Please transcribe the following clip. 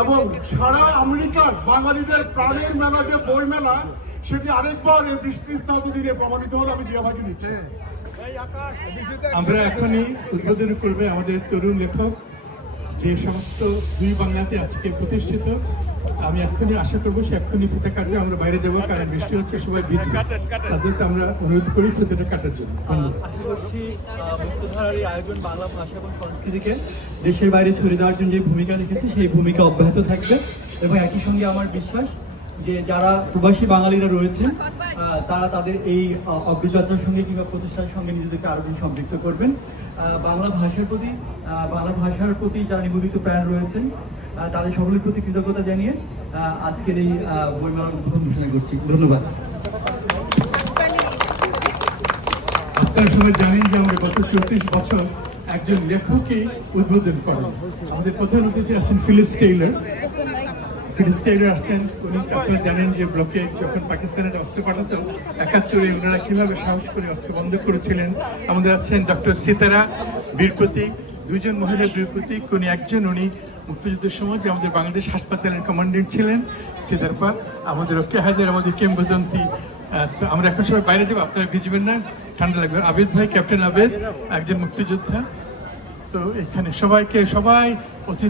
এবং সারা আমেরিকার বাঙালিদের প্রাণের মেলা যে বই মেলা সেটি আরেকবার এই বৃষ্টি স্থান দিনে প্রমাণিত হলো আমি জিয়া ভাইকে দিচ্ছি আমরা এখনই উদ্বোধন করবে আমাদের তরুণ লেখক যে সমস্ত দুই বাংলাতে আজকে প্রতিষ্ঠিত, আমি এক্ষুনি আশা করব সে এক্ষুনি ফিতে কাটবে আমরা বাইরে যাব, কারণ বৃষ্টি হচ্ছে, সবাই ভিজবে। তাদেরকে আমরা অনুরোধ করি ফিতেটা কাটার জন্য। আয়োজন বাংলা ভাষা এবং সংস্কৃতিকে দেশের বাইরে ছড়িয়ে দেওয়ার জন্য যে ভূমিকা রেখেছে, সেই ভূমিকা অব্যাহত থাকবে এবং একই সঙ্গে আমার বিশ্বাস যে যারা প্রবাসী বাঙালিরা রয়েছেন তারা তাদের এই অগ্রযাত্রার সঙ্গে কিংবা প্রচেষ্টার সঙ্গে নিজেদেরকে আরও বেশি সম্পৃক্ত করবেন। বাংলা ভাষার প্রতি বাংলা ভাষার প্রতি যারা নিবেদিত প্রাণ রয়েছেন তাদের সকলের প্রতি কৃতজ্ঞতা জানিয়ে আজকের এই বইমেলার উদ্বোধন ঘোষণা করছি। ধন্যবাদ। আপনারা সবাই জানেন যে আমরা গত চৌত্রিশ বছর একজন লেখককে উদ্বোধন করেন। আমাদের প্রধান অতিথি আছেন ফিলিস টেইলর। ফিলিস আসছেন উনি আপনারা জানেন যে ব্লকে যখন পাকিস্তানের অস্ত্র পাঠাতো একাত্তরে ওনারা কীভাবে সাহস করে অস্ত্র বন্ধ করেছিলেন? আমাদের আছেন ডক্টর সীতারা বীর প্রতীক দুজন মহিলা বীর প্রতীক উনি একজন উনি মুক্তিযুদ্ধের সময় যে আমাদের বাংলাদেশ হাসপাতালের কমান্ডেন্ট ছিলেন সিদারপা আমাদের রক্ষা হায়দার আমাদের কিংবদন্তি আহ, তো আমরা এখন সবাই বাইরে যাব আপনারা ভিজবেন না ঠান্ডা লাগবে। আবেদ ভাই ক্যাপ্টেন আবেদ একজন মুক্তিযোদ্ধা। তো এখানে সবাইকে সবাই অতিথি